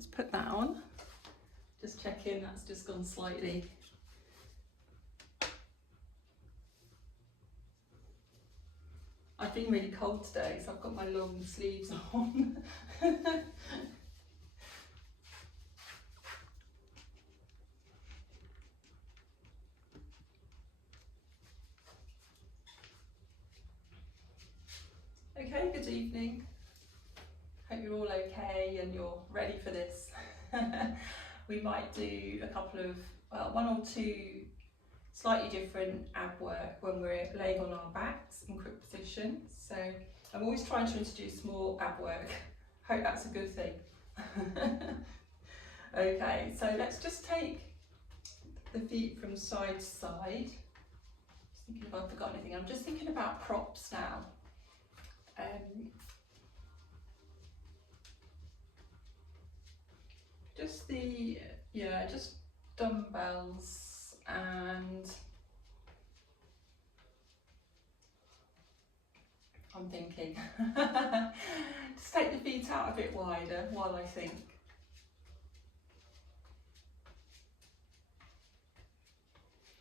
Let's put that on. Just check in, that's just gone slightly. I've been really cold today, so I've got my long sleeves on. Okay, good evening. Hope you're all okay and you're ready for this. We might do a couple of, one or two slightly different ab work when we're laying on our backs in quick position. So I'm always trying to introduce more ab work. Hope that's a good thing. Okay, so let's just take the feet from side to side. Just thinking if I've forgotten anything. I'm just thinking about props now. Just just dumbbells and I'm thinking, just take the feet out a bit wider while I think.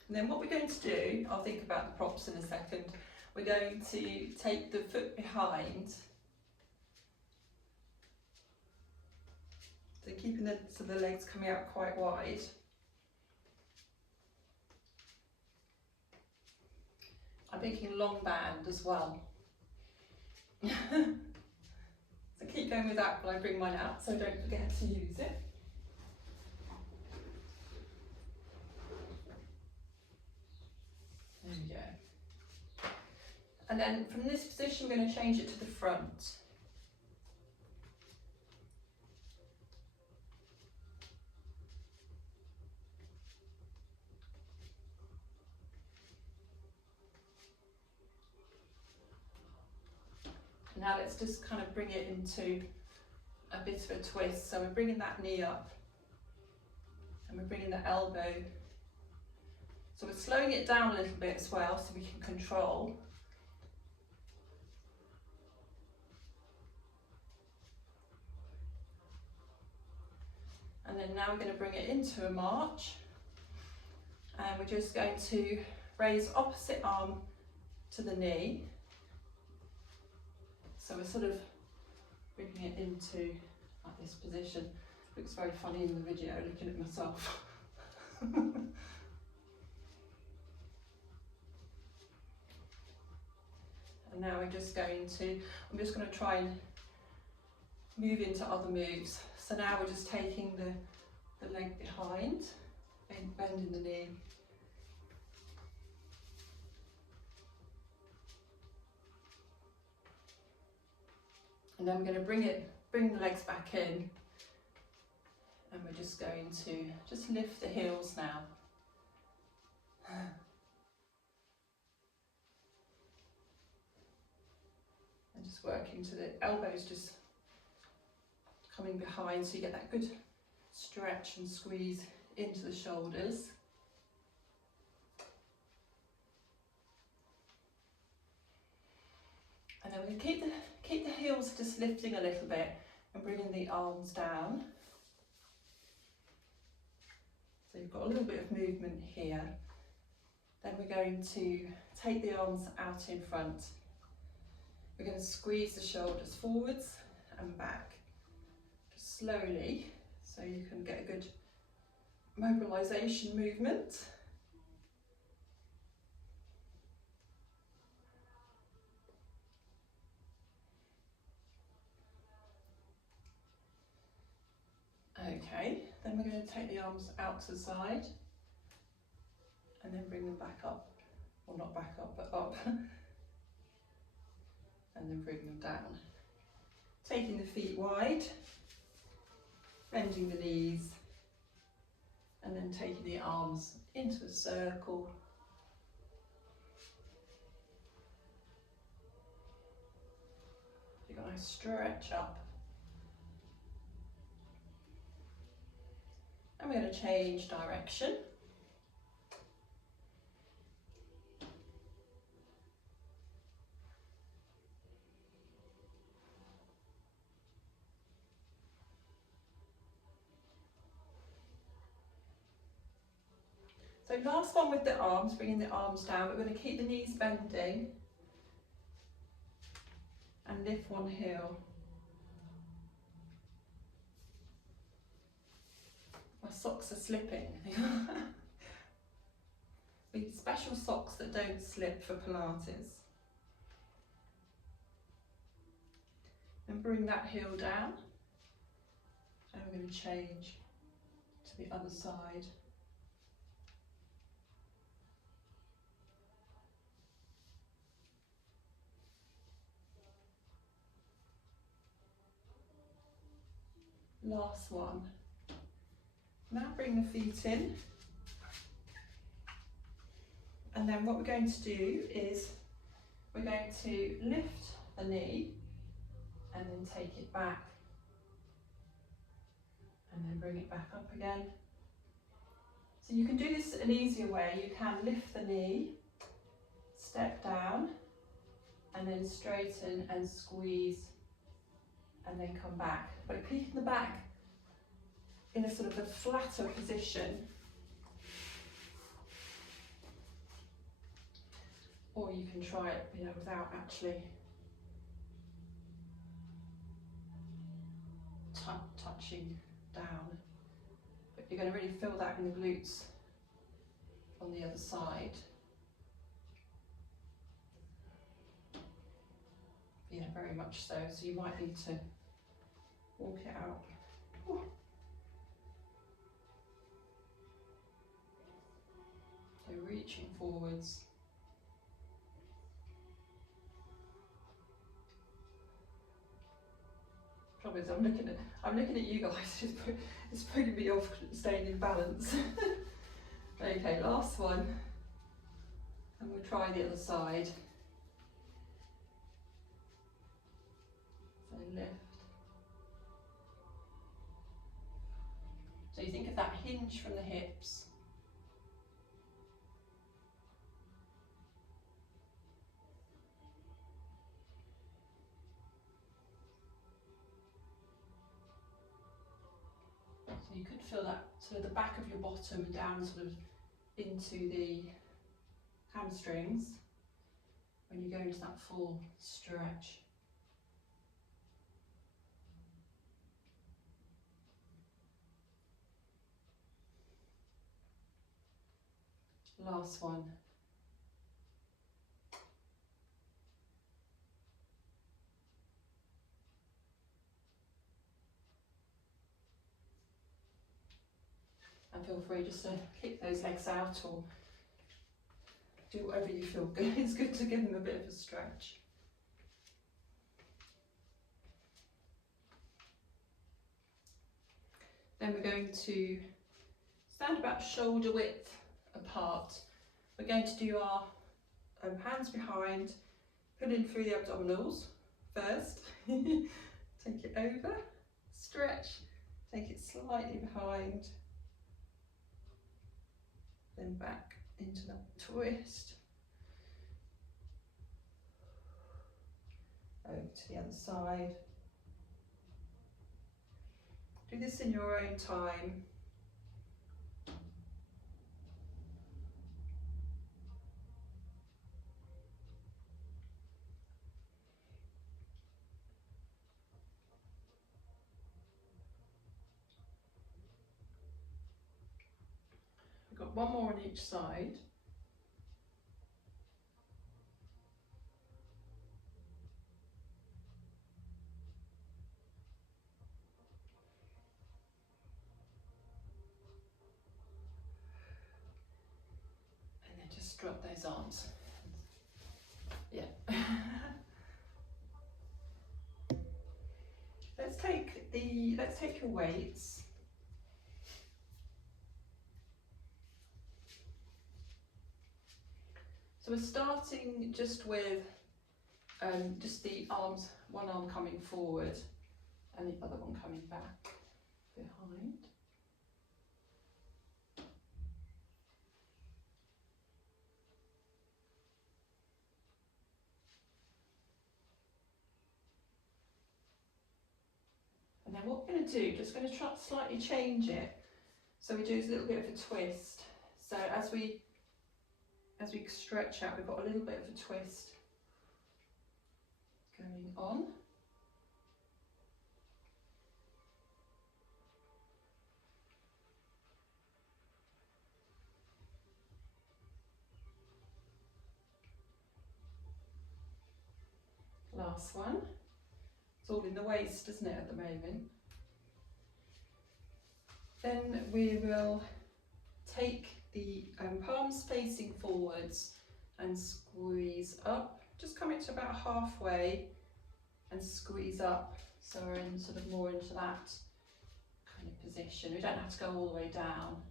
And then what we're going to do, I'll think about the props in a second, we're going to take the foot behind, so keeping the legs coming out quite wide. I'm thinking long band as well. So keep going with that while I bring mine out, so don't forget to use it. There we go. And then from this position, we're going to change it to the front. Now let's just kind of bring it into a bit of a twist. So we're bringing that knee up and we're bringing the elbow. So we're slowing it down a little bit as well so we can control. And then now we're going to bring it into a march. And we're just going to raise opposite arm to the knee. So we're sort of bringing it into like this position. Looks very funny in the video looking at myself. And now I'm just going to try and move into other moves. So now we're just taking the leg behind, bending the knee. And then we're going to bring the legs back in, and we're just going to just lift the heels now. And just working to the elbows just coming behind so you get that good stretch and squeeze into the shoulders. And then we keep the heels just lifting a little bit and bringing the arms down. So you've got a little bit of movement here. Then we're going to take the arms out in front. We're going to squeeze the shoulders forwards and back, just slowly, so you can get a good mobilisation movement. Okay, then we're going to take the arms out to the side and then bring them back up, or not back up, but up, and then bring them down. Taking the feet wide, bending the knees, and then taking the arms into a circle. You've got a nice stretch up. And we're going to change direction. So last one with the arms, bringing the arms down. We're going to keep the knees bending and lift one heel. My socks are slipping. We need special socks that don't slip for Pilates. And bring that heel down. And we're going to change to the other side. Last one. Now bring the feet in. And then what we're going to do is we're going to lift the knee and then take it back. And then bring it back up again. So you can do this an easier way. You can lift the knee, step down, and then straighten and squeeze, and then come back. But keeping the back in a sort of a flatter position. Or you can try it, without actually touching down. But you're going to really feel that in the glutes on the other side. Yeah, very much so. So you might need to walk it out. Ooh. So reaching forwards. Trouble is, I'm looking at you guys. It's putting me off staying in balance. Okay, last one, and we'll try the other side. So lift. So you think of that hinge from the hips. So you could feel that sort of the back of your bottom down sort of into the hamstrings when you go into that full stretch. Last one. And feel free just to kick those legs out or do whatever you feel good. It's good to give them a bit of a stretch. Then we're going to stand about shoulder width apart. We're going to do our hands behind, pull in through the abdominals first. Take it over, stretch, take it slightly behind, then back into that twist. Over to the other side. Do this in your own time. We've got one more on each side. And then just drop those arms. Yeah. Let's take your weights. So we're starting just with just the arms, one arm coming forward and the other one coming back behind. And then what we're going to do, just going to try slightly change it. So we do a little bit of a twist. So as we stretch out, we've got a little bit of a twist going on. Last one. It's all in the waist, isn't it, at the moment? Then we will take the palms facing forwards and squeeze up. Just come into about halfway and squeeze up. So we're in sort of more into that kind of position. We don't have to go all the way down.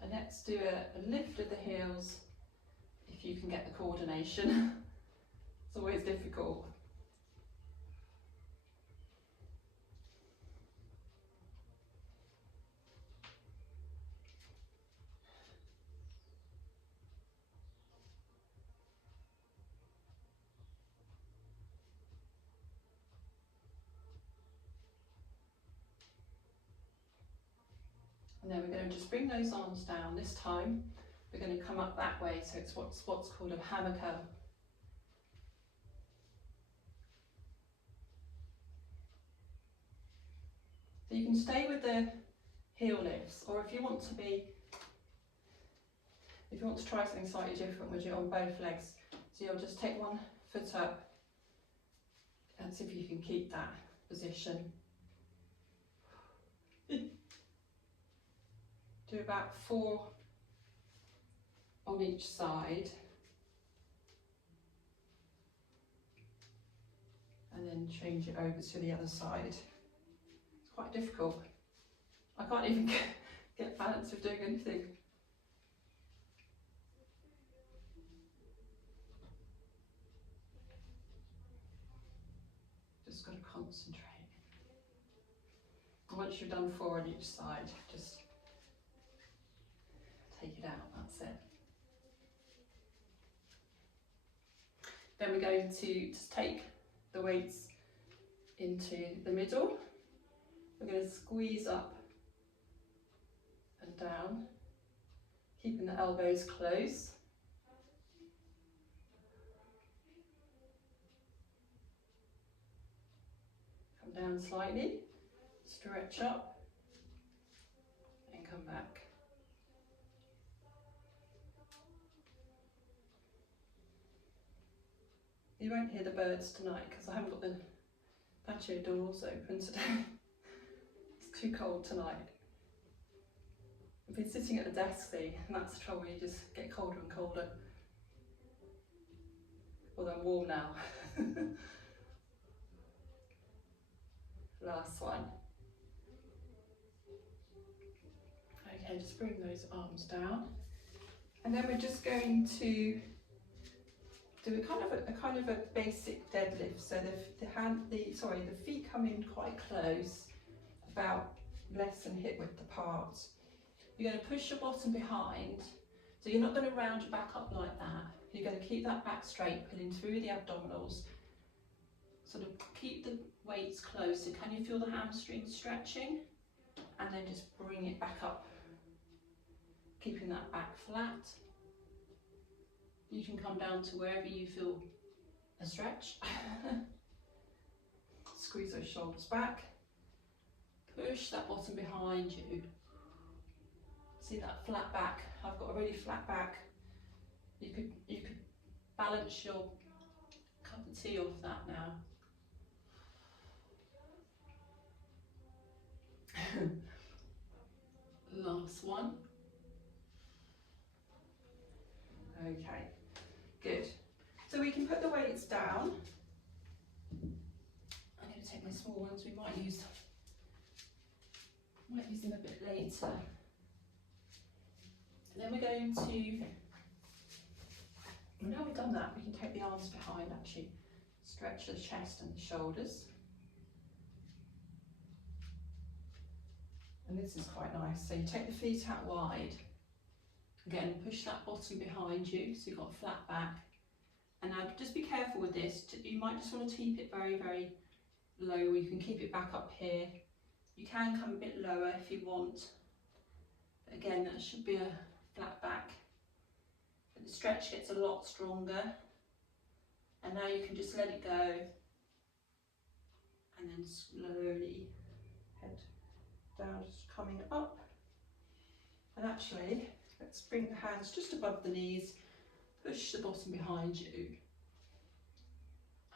And let's do a lift of the heels if you can get the coordination. It's always difficult. And then we're going to just bring those arms down. This time we're going to come up that way, so it's what's called a hammer curl. So you can stay with the heel lifts, or if you want to try something slightly different, we'll do it on both legs. So you'll just take one foot up and see if you can keep that position. Do about 4 on each side. And then change it over to the other side. It's quite difficult. I can't even get balance of doing anything. Just got to concentrate. And once you've done 4 on each side, just take it out, that's it. Then we're going to just take the weights into the middle. We're going to squeeze up and down, keeping the elbows close. Come down slightly, stretch up, and come back. You won't hear the birds tonight because I haven't got the patio doors open today. It's too cold tonight. I've been sitting at the desk, see, and that's the trouble, you just get colder and colder. Although I'm warm now. Last one. Okay, just bring those arms down. And then we're just going to do a kind of a basic deadlift. So the feet come in quite close, about less than hip width apart. You're going to push your bottom behind, so you're not going to round your back up like that. You're going to keep that back straight, pulling through the abdominals. Sort of keep the weights close. So can you feel the hamstrings stretching? And then just bring it back up, keeping that back flat. You can come down to wherever you feel a stretch. Squeeze those shoulders back. Push that bottom behind you. See that flat back? I've got a really flat back. You could balance your cup of tea off that now. Last one. Okay, good. So we can put the weights down. I'm going to take my small ones. We might use them a bit later. And then we're going to, now we've done that, we can take the arms behind, actually stretch the chest and the shoulders. And this is quite nice. So you take the feet out wide. Again, push that bottom behind you, so you've got a flat back. And now just be careful with this. You might just want to keep it very, very low, or you can keep it back up here. You can come a bit lower if you want. Again, that should be a flat back. But the stretch gets a lot stronger. And now you can just let it go. And then slowly head down, just coming up. And actually, let's bring the hands just above the knees, push the bottom behind you.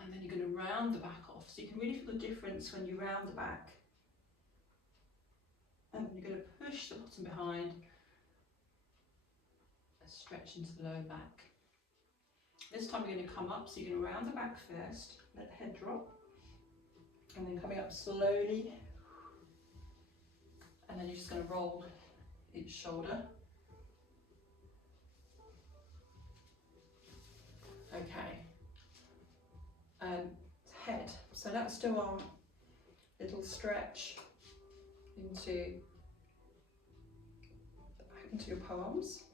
And then you're going to round the back off. So you can really feel the difference when you round the back. And you're going to push the bottom behind and stretch into the lower back. This time you're going to come up, so you're going to round the back first, let the head drop. And then coming up slowly. And then you're just going to roll each shoulder. Okay. Head. So let's do our little stretch into your palms.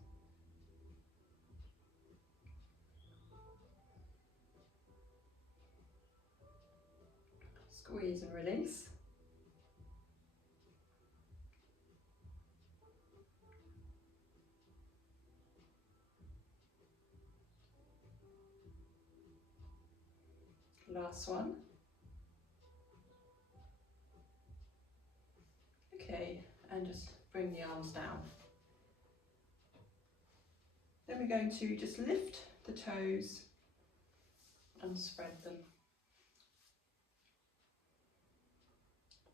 Squeeze and release. Last one. Okay, and just bring the arms down. Then we're going to just lift the toes and spread them.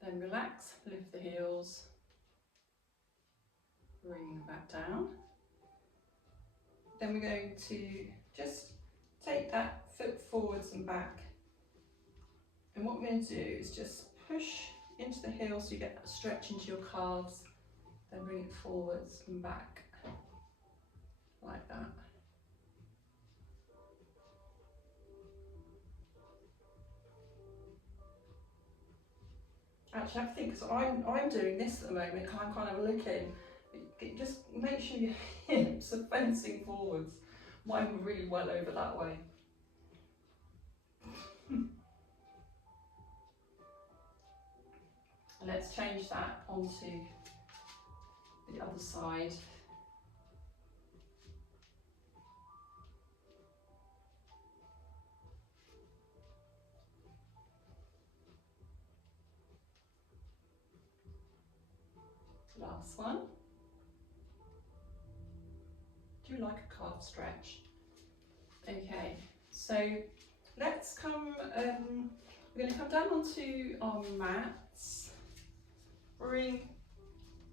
Then relax, lift the heels, bring back down. Then we're going to just take that foot forwards and back. And what we're going to do is just push into the heel so you get that stretch into your calves. Then bring it forwards and back, like that. Actually, I think so I'm doing this at the moment, I'm kind of looking. Just make sure your hips are facing forwards. Mine were really well over that way. Let's change that onto the other side. Last one. Do you like a calf stretch? Okay, so let's come, we're going to come down onto our mats. Bring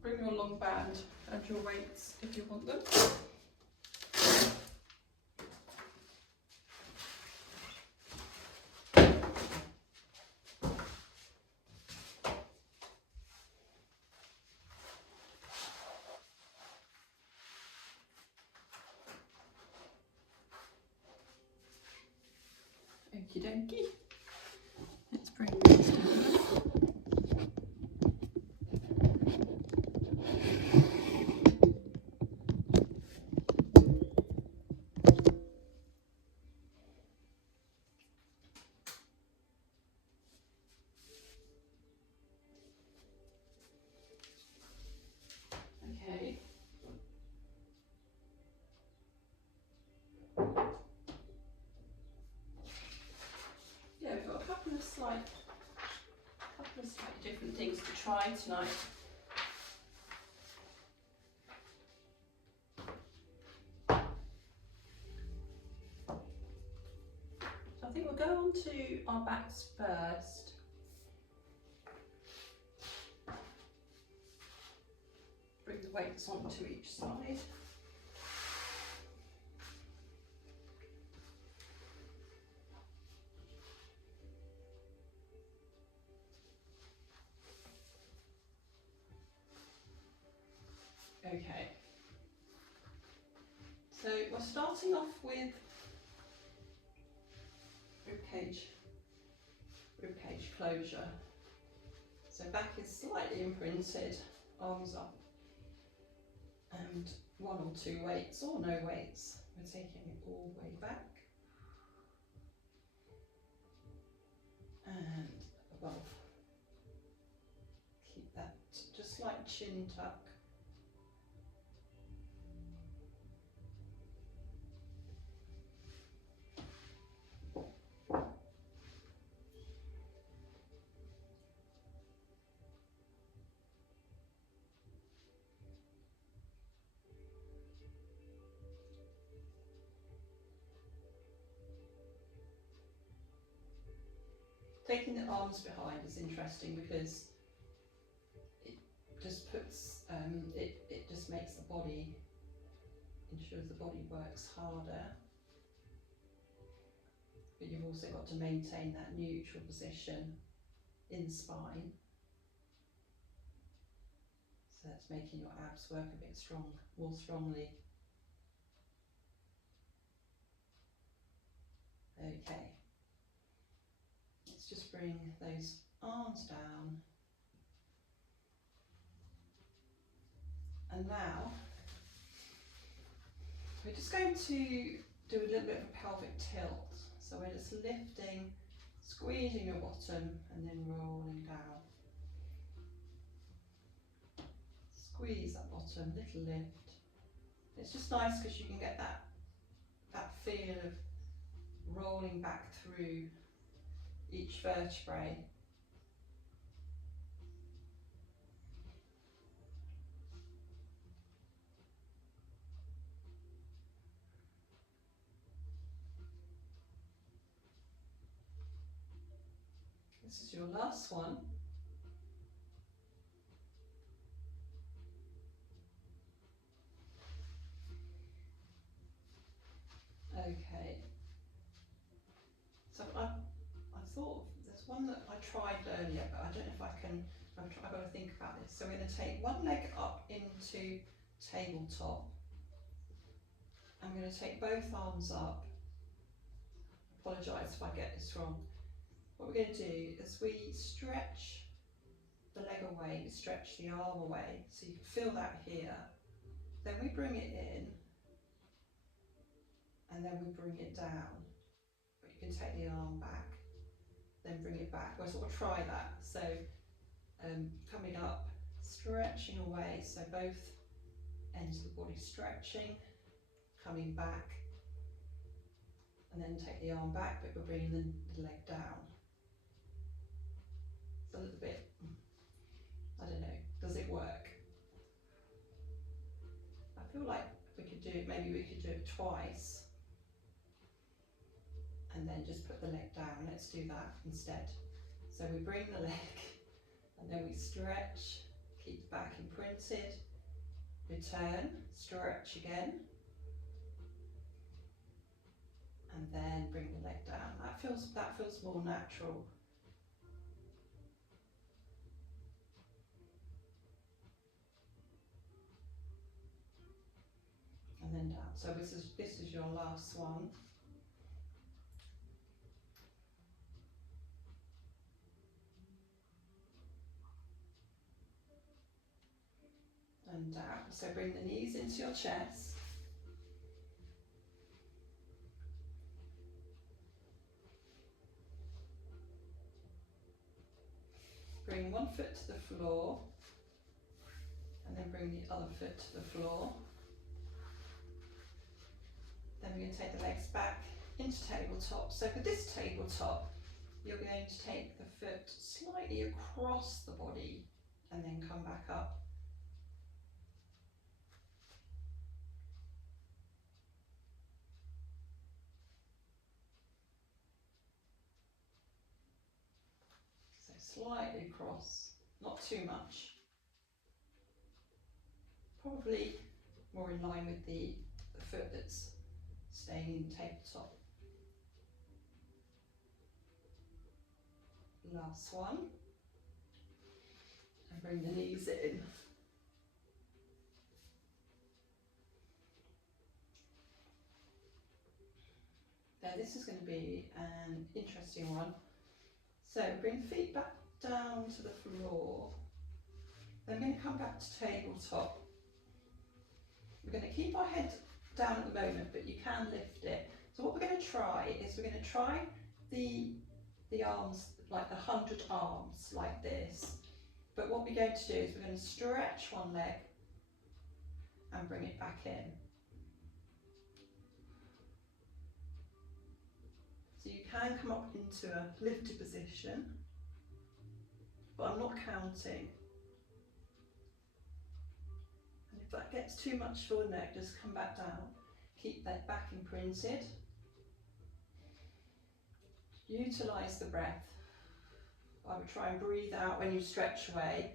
your long band and your weights if you want them. Okie dokie. Let's bring this down. Okay. Yeah, we've got a couple of slightly different things to try tonight. So I think we'll go on to our backs first. Bring the weights onto each side. Okay, so we're starting off with ribcage closure. So back is slightly imprinted, arms up, and one or two weights or no weights. We're taking it all the way back and above. Keep that just like chin tuck. Taking the arms behind is interesting because it just puts, it just makes the body, ensures the body works harder. But you've also got to maintain that neutral position in the spine. So that's making your abs work a bit more strongly. Okay. Let's just bring those arms down. And now we're just going to do a little bit of a pelvic tilt. So we're just lifting, squeezing your bottom and then rolling down. Squeeze that bottom, little lift. It's just nice because you can get that feel of rolling back through each vertebrae. This is your last one. Okay. So I thought there's one that I tried earlier, but I don't know if I can. I've got to think about this. So we're going to take one leg up into tabletop. I'm going to take both arms up. Apologise if I get this wrong. What we're going to do is we stretch the leg away, we stretch the arm away, so you can feel that here. Then we bring it in, and then we bring it down. But you can take the arm back, then bring it back. We'll sort of try that. So coming up, stretching away, so both ends of the body stretching, coming back, and then take the arm back, but we're bringing the leg down. It's a little bit, I don't know, does it work? I feel like we could do it, maybe we could do it twice and then just put the leg down. Let's do that instead. So we bring the leg and then we stretch, keep the back imprinted, return, stretch again, and then bring the leg down. That feels more natural. And then down. So this is your last one. And down. So bring the knees into your chest. Bring one foot to the floor, and then bring the other foot to the floor. Then we're going to take the legs back into tabletop. So for this tabletop, you're going to take the foot slightly across the body and then come back up. So slightly across, not too much. Probably more in line with the foot that's staying in tabletop. Last one. And bring the knees in. Now this is going to be an interesting one. So bring feet back down to the floor. Then we're going to come back to tabletop. We're going to keep our head down at the moment, but you can lift it. So what we're going to try is we're going to try the arms, like the 100 arms, like this. But what we're going to do is we're going to stretch one leg and bring it back in. So you can come up into a lifted position, but I'm not counting. And if that gets too much for the neck, just come back down. Keep that back imprinted. Utilise the breath. I would try and breathe out when you stretch away.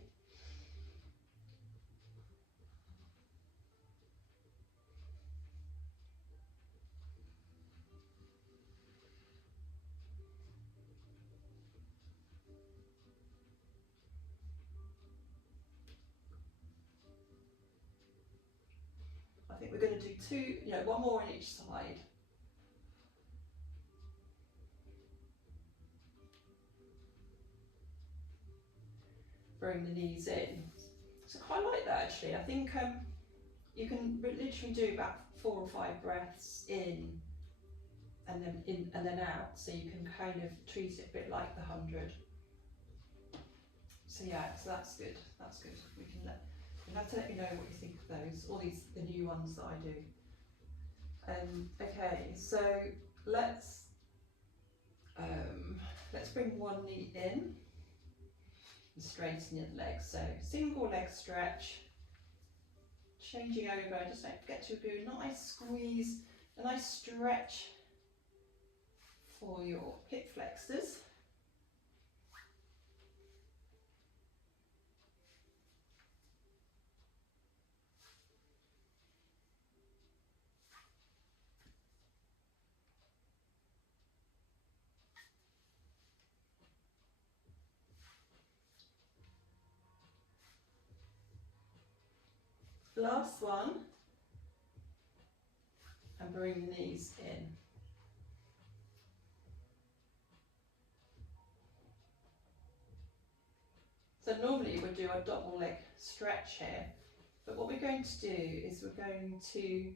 I think we're going to do two, one more on each side. Bring the knees in. So I quite like that actually. I think you can literally do about 4 or 5 breaths in and then out, so you can kind of treat it a bit like the 100. So yeah, so that's good. That's good. You'll have to let me know what you think of those, or the new ones that I do. Okay, so let's bring one knee in and straighten your legs. So single leg stretch, changing over. Just don't forget to do a nice squeeze, a nice stretch for your hip flexors. Last one, and bring the knees in. So normally we'd do a double leg stretch here, but what we're going to do is we're going to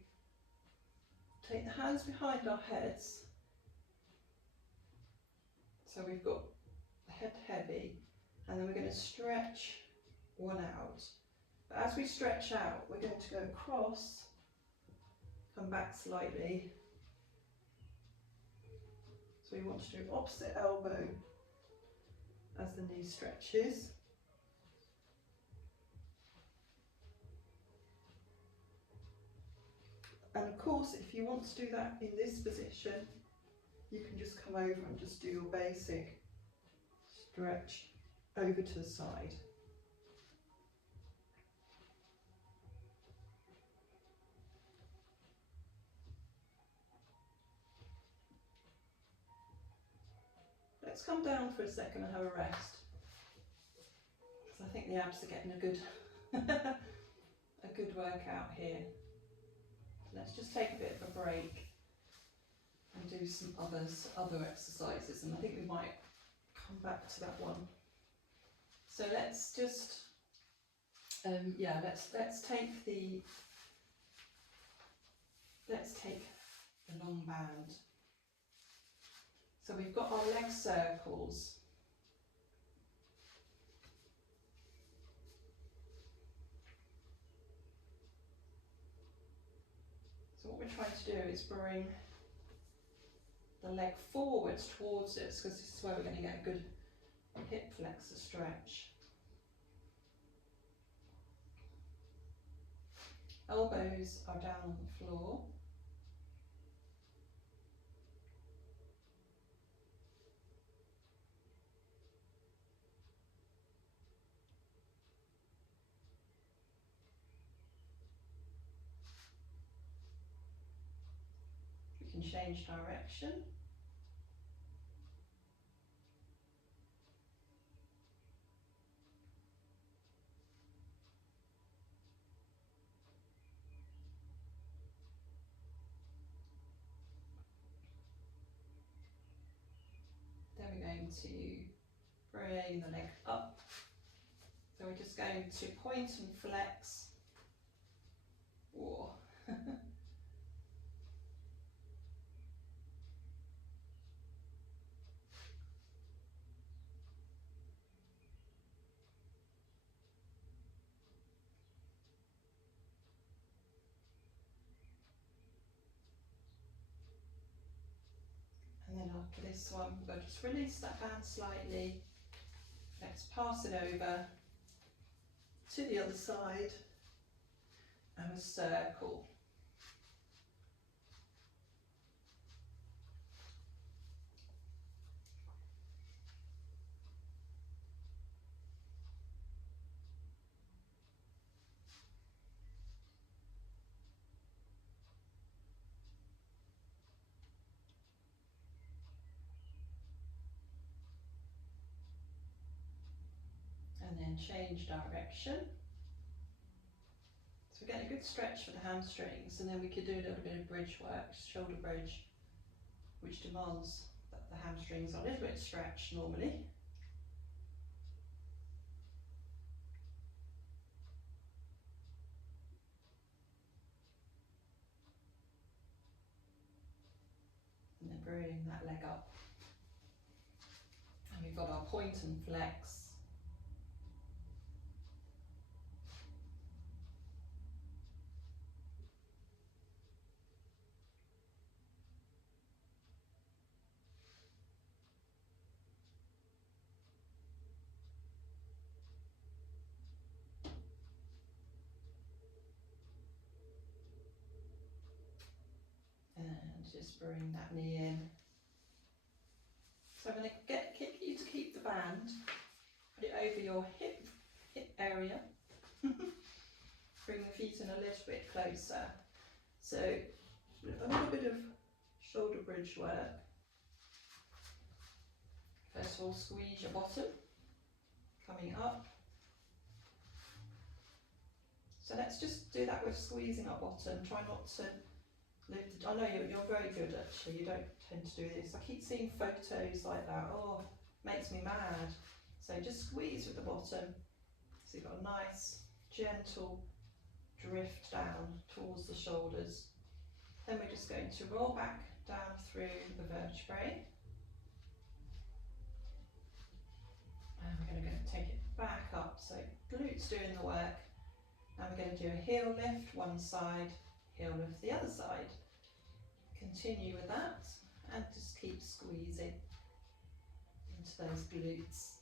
take the hands behind our heads. So we've got the head heavy, and then we're going to stretch one out. But as we stretch out, we're going to go across, come back slightly. So we want to do opposite elbow as the knee stretches. And of course, if you want to do that in this position, you can just come over and just do your basic stretch over to the side. Let's come down for a second and have a rest, because I think the abs are getting a good a good workout here. Let's just take a bit of a break and do some other exercises, and I think we might come back to that one. So let's just let's take the long band. So we've got our leg circles. So what we're trying to do is bring the leg forwards towards us, because this is where we're going to get a good hip flexor stretch. Elbows are down on the floor. We can change direction. Then we're going to bring the leg up. So we're just going to point and flex. Whoa. And then after this one, we'll just release that band slightly. Let's pass it over to the other side and a circle. then change direction. So we're getting a good stretch for the hamstrings, and then we could do a little bit of bridge work, shoulder bridge, which demands that the hamstrings are a little bit stretched normally. And then bring that leg up. And we've got our point and flex. And just bring that knee in. So I'm going to get you to keep the band, put it over your hip area. Bring the feet in a little bit closer. So a little bit of shoulder bridge work. First of all, squeeze your bottom, coming up. So let's just do that with squeezing our bottom. Try not to lift it. I know you're very good actually, you don't tend to do this. I keep seeing photos like that, oh, makes me mad. So just squeeze with the bottom. So you've got a nice, gentle drift down towards the shoulders. Then we're just going to roll back down through the vertebrae. And we're going to take it back up, so glutes doing the work. And we're going to do a heel lift one side, heel lift the other side. Continue with that and just keep squeezing into those glutes.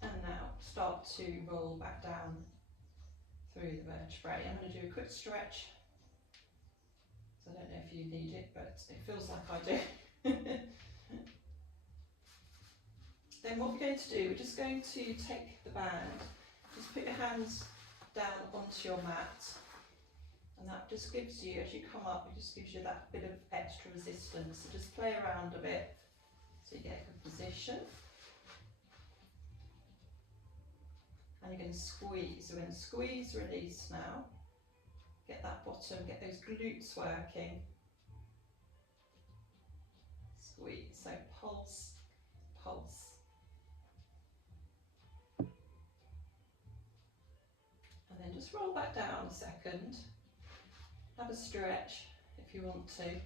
And now start to roll back down through the vertebrae. I'm going to do a quick stretch. So I don't know if you need it, but it feels like I do. Then what we're going to do, we're just going to take the band, just put your hands down onto your mat, and that just gives you, as you come up, it just gives you that bit of extra resistance. So just play around a bit so you get a good position. And you're going to squeeze. We're going to squeeze, release now. Get that bottom, get those glutes working. Squeeze, so pulse, pulse. And then just roll back down a second. Have a stretch if you want to.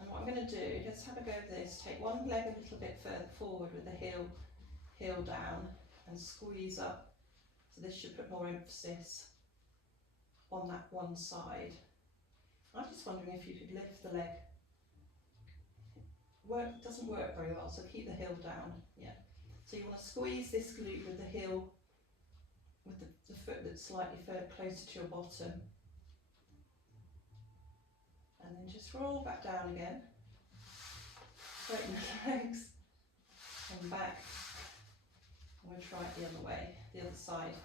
And what I'm going to do, let's have a go of this. Take one leg a little bit further forward with the heel down and squeeze up. So this should put more emphasis on that one side. I'm just wondering if you could lift the leg. It doesn't work very well, so keep the heel down. Yeah. So you want to squeeze this glute with the heel, with the foot that's slightly closer to your bottom. And then just roll back down again. Straighten the legs and back. And we'll try it the other way, the other side.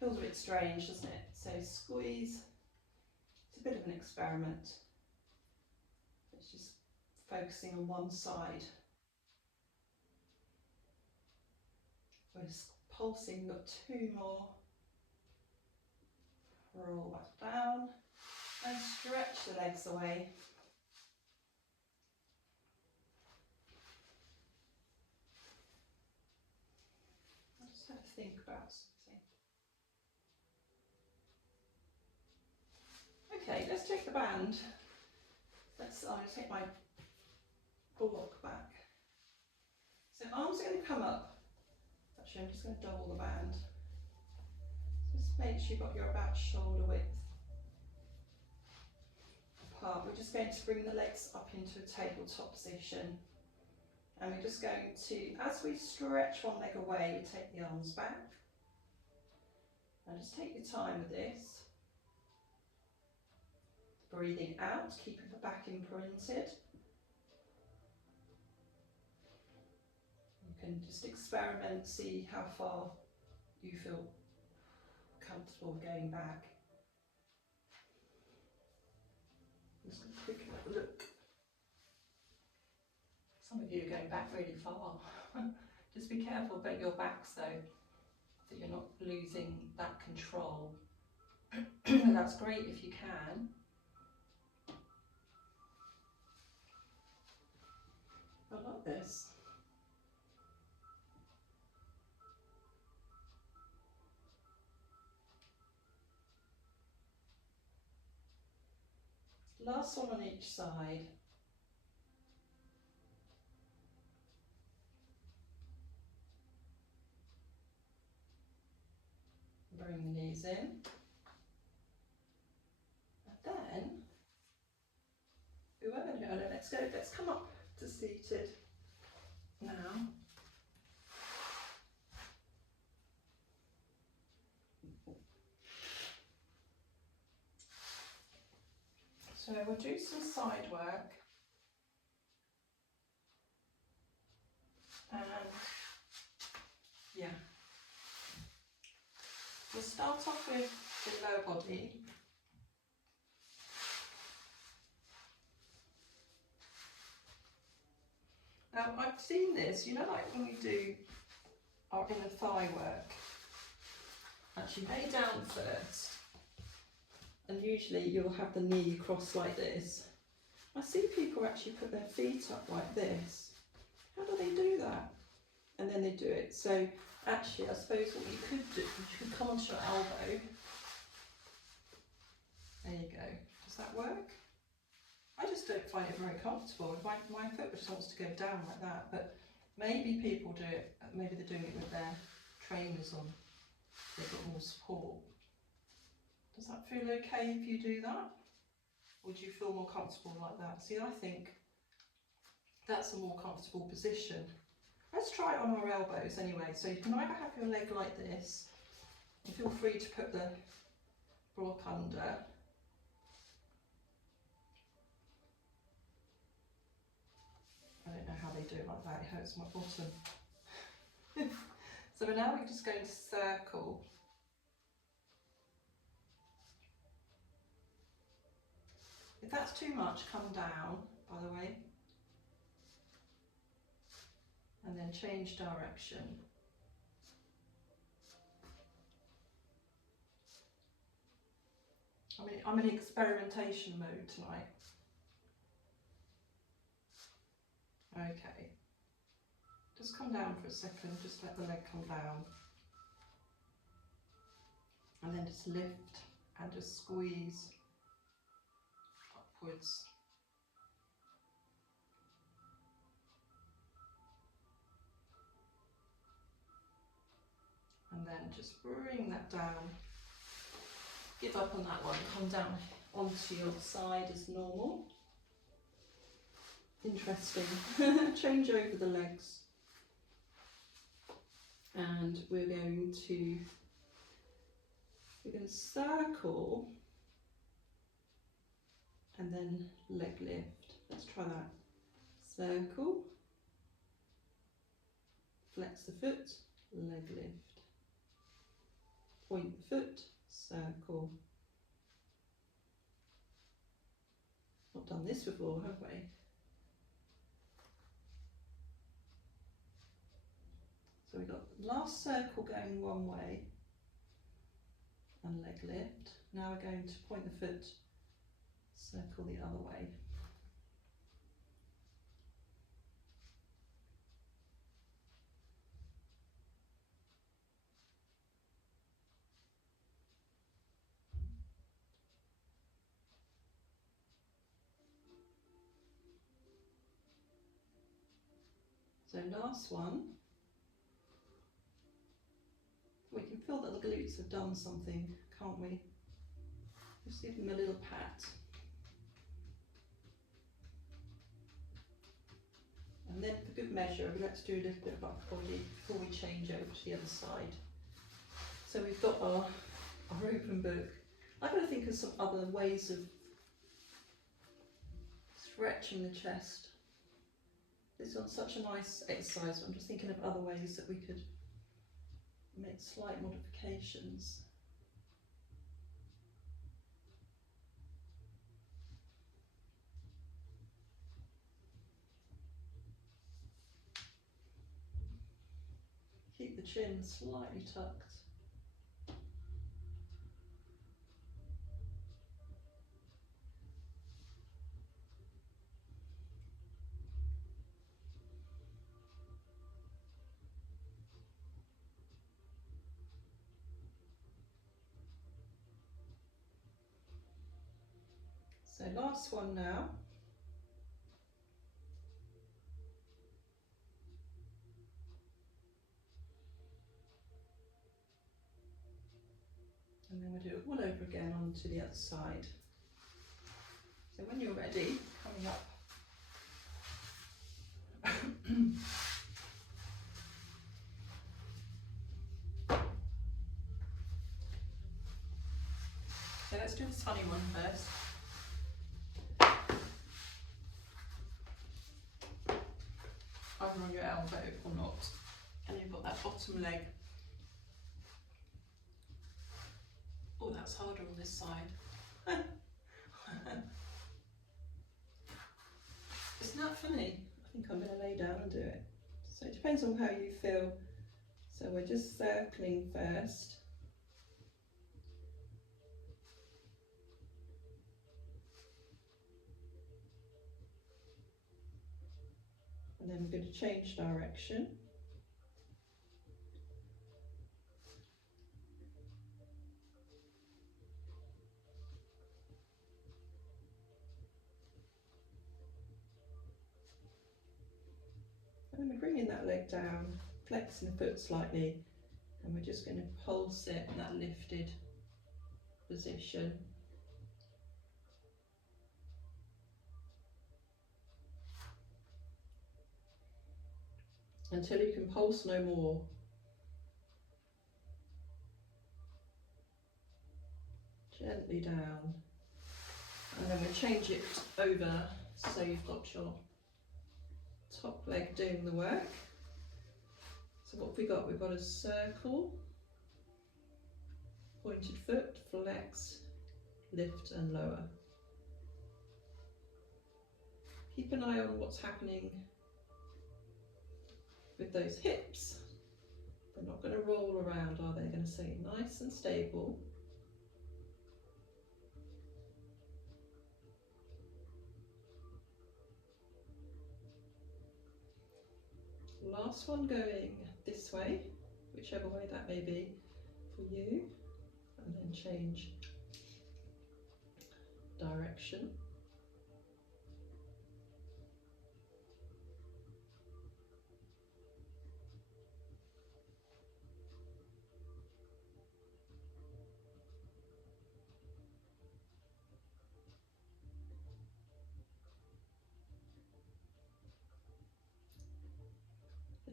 Feels a bit strange, doesn't it? So squeeze. It's a bit of an experiment. It's just focusing on one side. We're just pulsing, we've got two more. Roll back down and stretch the legs away. I just have to think about something. Okay, let's take the band. I'm going to take my bullock back. So arms are going to come up. Actually, I'm just going to double the band. Just make sure you've got your about shoulder width apart. We're just going to bring the legs up into a tabletop position. And we're just going to, as we stretch one leg away, we take the arms back. And just take your time with this. Breathing out, keeping the back imprinted. You can just experiment, see how far you feel comfortable going back. Just going to quickly have a look. Some of you are going back really far. Just be careful about your backs though, that you're not losing that control. But that's great if you can. I like this. Last one on each side. Bring the knees in. And then, we were going to go, let's go, let's come up to seated now. So we'll do some side work. And yeah. We'll start off with the lower body. Now I've seen this, you know, like when we do our inner thigh work, actually lay down first, and usually you'll have the knee crossed like this. I see people actually put their feet up like this. How do they do that? And then they do it. So actually I suppose what you could do, you could come onto your elbow. There you go. Does that work? I just don't find it very comfortable. My foot just wants to go down like that, but maybe people do it, maybe they're doing it with their trainers on. They've got more support. Does that feel okay if you do that? Would you feel more comfortable like that? See, I think that's a more comfortable position. Let's try it on our elbows anyway. So you can either have your leg like this, and feel free to put the block under. I don't know how they do it like that, it hurts my bottom. So now we're just going to circle. If that's too much, come down, by the way. And then change direction. I'm in experimentation mode tonight. Okay. Just come down for a second, just let the leg come down. And then just lift and just squeeze upwards. And then just bring that down. Give up on that one, come down onto your side as normal. Interesting. Change over the legs. And we're going to circle and then leg lift. Let's try that. Circle, flex the foot, leg lift. Point the foot, circle. Not done this before, have we? So we've got the last circle going one way and leg lift. Now we're going to point the foot, circle the other way. So last one. We can feel that the glutes have done something, can't we? Just give them a little pat. And then for good measure, let's do a little bit of upper body before we change over to the other side. So we've got our open book. I've got to think of some other ways of stretching the chest. This one's such a nice exercise. I'm just thinking of other ways that we could make slight modifications. Keep the chin slightly tucked. So last one now. And then we'll do it all over again onto the other side. So when you're ready, coming up. So let's do this funny one first. Either on your elbow or not. And you've got that bottom leg. Oh, that's harder on this side. Isn't that funny? I think I'm going to lay down and do it. So it depends on how you feel. So we're just circling first. And then we're going to change direction. And then we're bringing that leg down, flexing the foot slightly, and we're just going to pulse it in that lifted position. Until you can pulse no more. Gently down. And then we'll change it over so you've got your top leg doing the work. So what have we got? We've got a circle, pointed foot, flex, lift and lower. Keep an eye on what's happening with those hips. They're not going to roll around, are they? They're going to stay nice and stable. Last one going this way, whichever way that may be for you, and then change direction.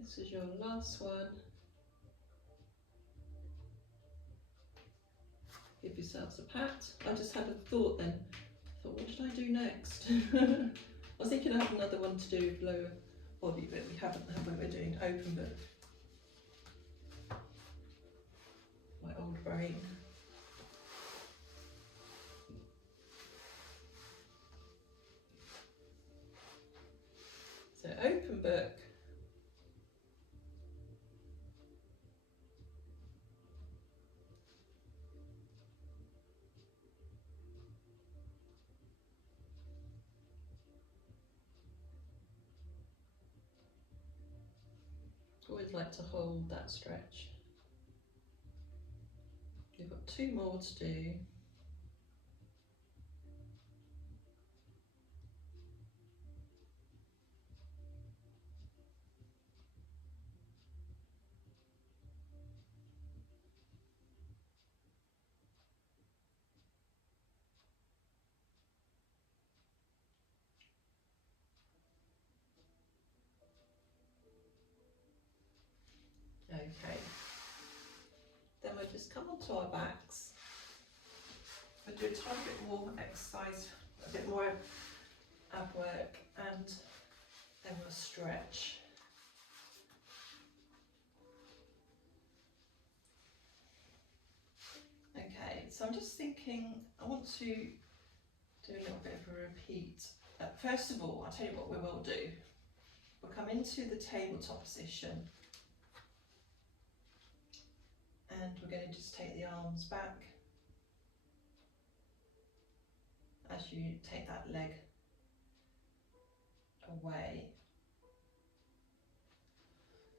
This is your last one. Give yourselves a pat. I just had a thought then. I thought, what did I do next? I was thinking I had another one to do with lower body, but we haven't, have we? We're doing open book. My old brain. So open book. Always like to hold that stretch. You've got 2 more to do. Okay, then we'll just come onto our backs. We'll do a tiny bit more exercise, a bit more ab work, and then we'll stretch. Okay, so I'm just thinking I want to do a little bit of a repeat. First of all, I'll tell you what we will do. We'll come into the tabletop position, and we're going to just take the arms back as you take that leg away.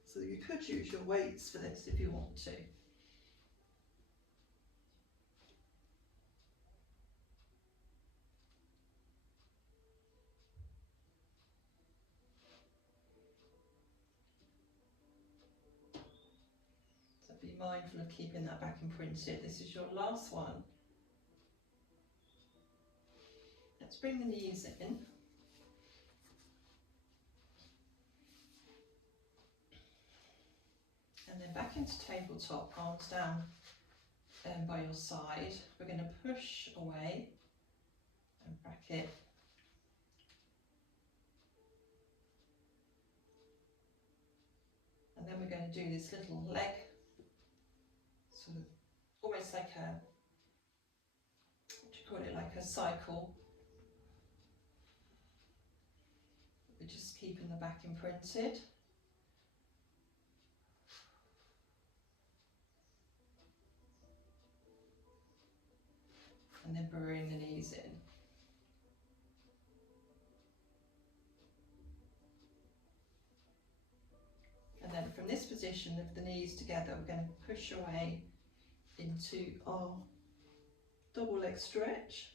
So you could use your weights for this if you want to. So be mindful of keeping that back imprinted. This is your last one. Let's bring the knees in. And then back into tabletop, arms down by your side. We're going to push away and bracket. And then we're going to do this little leg, sort of almost like a, what do you call it, like a cycle. We're just keeping the back imprinted. And then bring the knees in. And then from this position of the knees together, we're going to push away into our double leg stretch.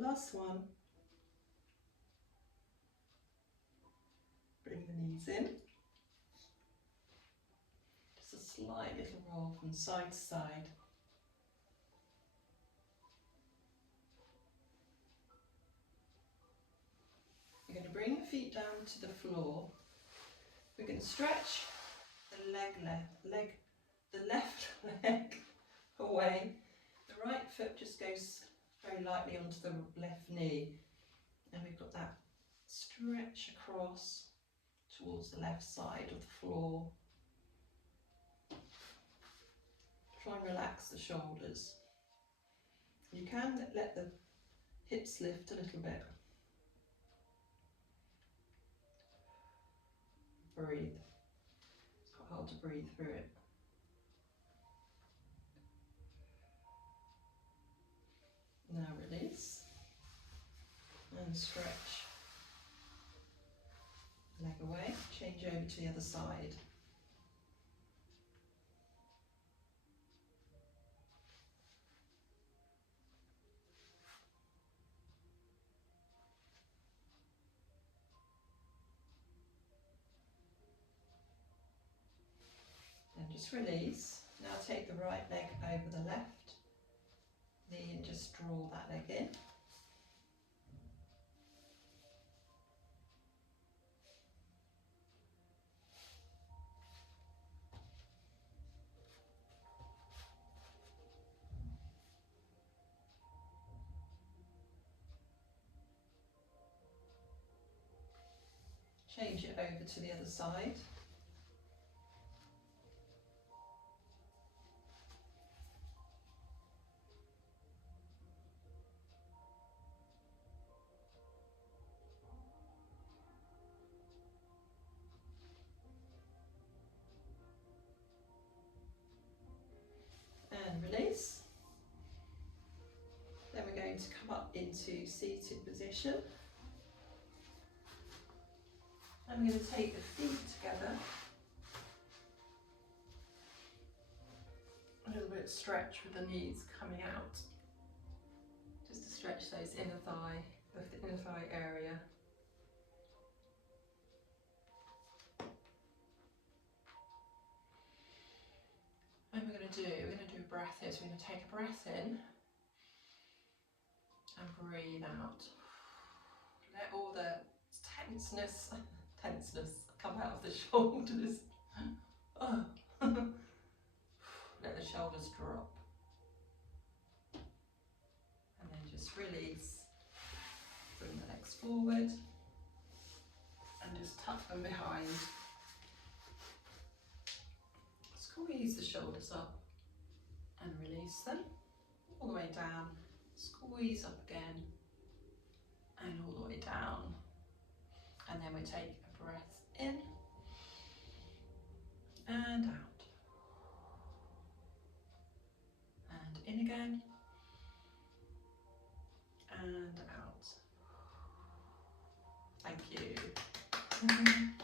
Last one. Bring the knees in. Just a slight little roll from side to side. You're going to bring the feet down to the floor. We're going to stretch the the left leg away. The right foot just goes very lightly onto the left knee, and we've got that stretch across towards the left side of the floor. Try and relax the shoulders. You can let the hips lift a little bit. Breathe. It's quite hard to breathe through it. Now release and stretch. Leg away, change over to the other side. And just release. Now take the right leg over the left knee and just draw that leg in. Change it over to the other side. And release. Then we're going to come up into seated position. I'm going to take the feet together. A little bit of stretch with the knees coming out. Just to stretch those the inner thigh area. going to do, we're going to do a breath here. So we're going to take a breath in and breathe out. Let all the tenseness come out of the shoulders. Oh. Let the shoulders drop. And then just release. Bring the legs forward. And just tuck them behind. Squeeze the shoulders up and release them. All the way down. Squeeze up again. And all the way down. And then we take a breath in and out. And in again. And out. Thank you.